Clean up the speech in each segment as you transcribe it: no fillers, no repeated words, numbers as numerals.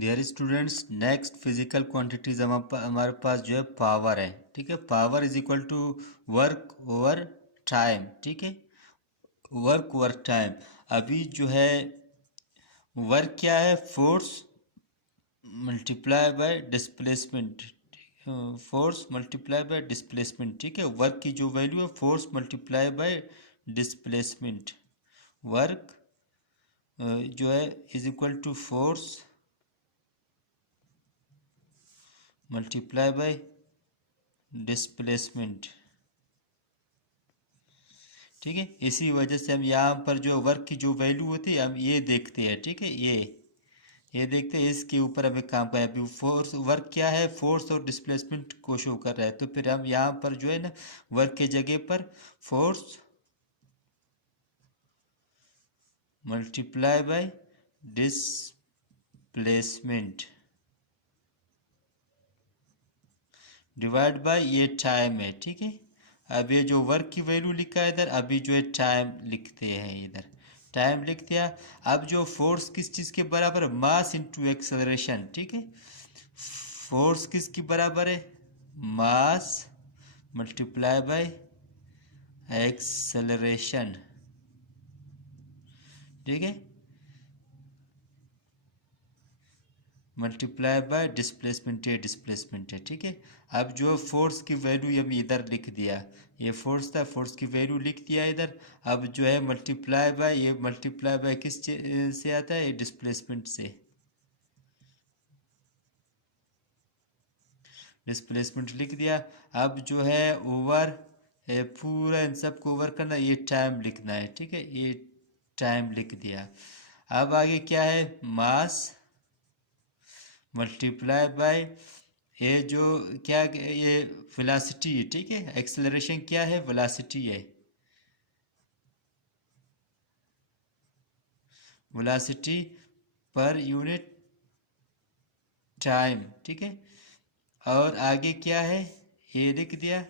Dear students, next physical quantities हमारे पास जो है पावर है। ठीक है, power is equal to work over time. ठीक है, वर्क ओवर टाइम। अभी जो है वर्क क्या है, force multiply by displacement. Force multiply by displacement. ठीक है, वर्क की जो वैल्यू है force multiply by displacement. Work जो है is equal to force multiply by displacement. ठीक है, इसी वजह से हम यहाँ पर जो वर्क की जो वैल्यू होती है हम ये देखते हैं। ठीक है, ये देखते हैं, इसके ऊपर हमें काम करें। अभी फोर्स वर्क क्या है, फोर्स और डिस्प्लेसमेंट को शो कर रहा है, तो फिर हम यहाँ पर जो है ना वर्क के जगह पर force multiply by displacement divide by ये टाइम है। ठीक है, अब ये जो वर्क की वैल्यू लिखा है इधर, अभी जो है टाइम लिखते हैं, इधर टाइम लिख दिया। अब जो फोर्स किस चीज़ के बराबर है, मास इनटू एक्सेलरेशन। ठीक है, फोर्स किसकी बराबर है, मास मल्टीप्लाई बाय एक्सेलरेशन। ठीक है, मल्टीप्लाई बाय डिस्प्लेसमेंट, ये डिस्प्लेसमेंट है। ठीक है, अब जो फोर्स की वैल्यू हम इधर लिख दिया, ये फोर्स था, फोर्स की वैल्यू लिख दिया इधर। अब जो है मल्टीप्लाई बाय, ये मल्टीप्लाई बाय किस से आता है, ये डिस्प्लेसमेंट से। डिस्प्लेसमेंट लिख दिया। अब जो है ओवर, ये पूरा इन सबको ओवर करना, ये टाइम लिखना है। ठीक है, ये टाइम लिख दिया। अब आगे क्या है, मास मल्टीप्लाई बाय ये जो क्या, ये वेलोसिटी। ठीक है, एक्सेलरेशन क्या है, वेलोसिटी है, वेलोसिटी पर यूनिट टाइम। ठीक है, और आगे क्या है, ये लिख दिया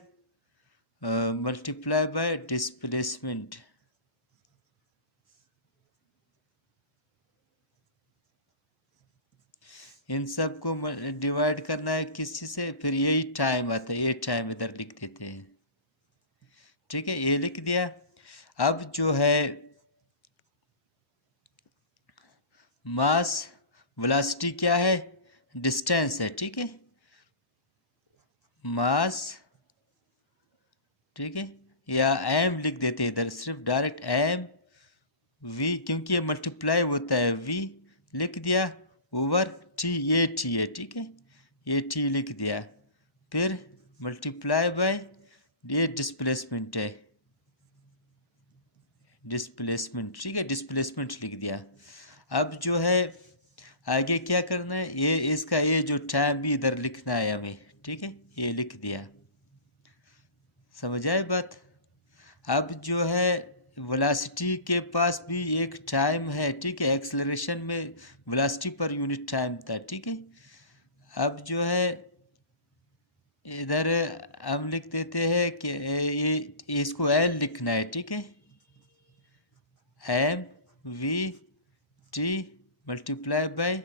मल्टीप्लाई बाय डिस्प्लेसमेंट। इन सब को डिवाइड करना है किस चीज़ से, फिर यही टाइम आता है, ये टाइम इधर लिख देते हैं। ठीक है, ये लिख दिया। अब जो है मास, वेलोसिटी क्या है, डिस्टेंस है। ठीक है, मास, ठीक है, या एम लिख देते हैं इधर, सिर्फ डायरेक्ट एम वी, क्योंकि ये मल्टीप्लाई होता है, वी लिख दिया ओवर टी, ये टी है। ठीक है, ये टी लिख दिया, फिर मल्टीप्लाई बाय ये डिस्प्लेसमेंट है, डिस्प्लेसमेंट। ठीक है, डिस्प्लेसमेंट लिख दिया। अब जो है आगे क्या करना है, ये इसका ये जो टाइम भी इधर लिखना है हमें। ठीक है, ये लिख दिया, समझ आए बात। अब जो है वेलोसिटी के पास भी एक टाइम है। ठीक है, एक्सेलरेशन में वेलोसिटी पर यूनिट टाइम था। ठीक है, अब जो है इधर हम लिख देते हैं कि ये इसको एल लिखना है। ठीक है, M V T multiply by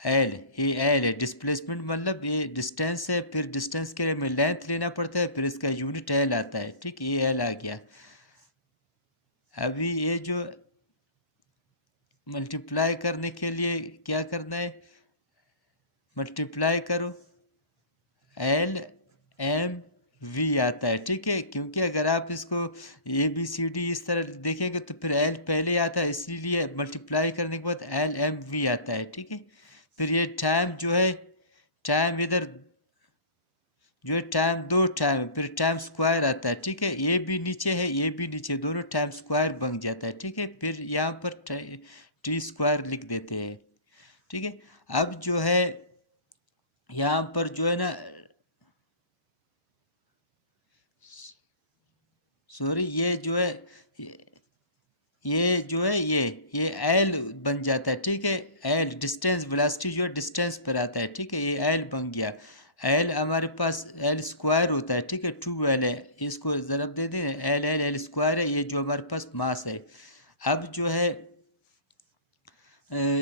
L, ये एल है, डिस्प्लेसमेंट मतलब ये डिस्टेंस है, फिर डिस्टेंस के लिए हमें लेंथ लेना पड़ता है, फिर इसका यूनिट एल आता है। ठीक, ये एल आ गया। अभी ये जो मल्टीप्लाई करने के लिए क्या करना है, मल्टीप्लाई करो, एल एम वी आता है। ठीक है, क्योंकि अगर आप इसको ए बी सी डी इस तरह देखेंगे तो फिर एल पहले आता है, इसीलिए मल्टीप्लाई करने के बाद एल एम वी आता है। ठीक है, फिर ये टाइम जो है, टाइम इधर जो है टाइम, दो टाइम है, फिर टाइम स्क्वायर आता है। ठीक है, ये भी नीचे है, ये भी नीचे, दोनों टाइम स्क्वायर बन जाता है। ठीक है, फिर यहाँ पर टी स्क्वायर लिख देते हैं। ठीक है, अब जो है यहाँ पर जो है ना, सॉरी, ये जो है ये जो है ये एल बन जाता है। ठीक है, एल डिस्टेंस, वेलोसिटी जो है डिस्टेंस पर आता है। ठीक है, ये एल बन गया। एल हमारे पास एल स्क्वायर होता है। ठीक है, टू एल है, इसको ज़रब दे दें, एल एल एल स्क्वायर है, ये जो हमारे पास मास है। अब जो है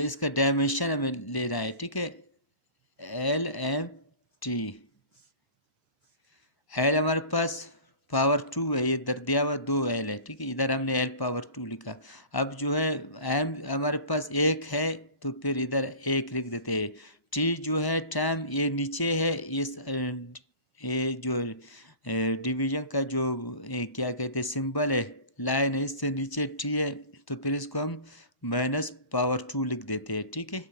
इसका डायमेंशन हमें लेना है, ठीक है। एल एम टी, एल हमारे पास पावर 2 है, ये इधर दिया हुआ 2 एल है, ठीक है, इधर हमने एल पावर 2 लिखा। अब जो है एम हमारे पास 1 है, तो फिर इधर 1 लिख देते हैं। टी जो है टाइम, ये नीचे है, इस ये जो डिवीजन का जो क्या कहते हैं सिंबल है, लाइन है, इससे नीचे टी है, तो फिर इसको हम माइनस पावर 2 लिख देते हैं, ठीक है।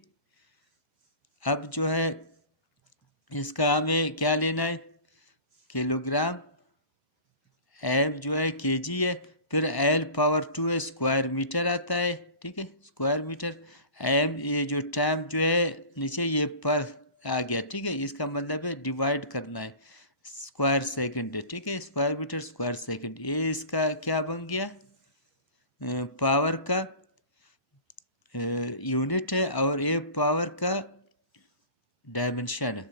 अब जो है इसका हमें क्या लेना है, किलोग्राम, एम जो है केजी है, फिर एल पावर 2 है, स्क्वायर मीटर आता है, ठीक है, स्क्वायर मीटर। एम ये जो टाइम जो है नीचे ये पर आ गया, ठीक है, इसका मतलब है डिवाइड करना है, स्क्वायर सेकंड है, ठीक है, स्क्वायर मीटर स्क्वायर सेकंड, ये इसका क्या बन गया, पावर का यूनिट है, और ये पावर का डायमेंशन है,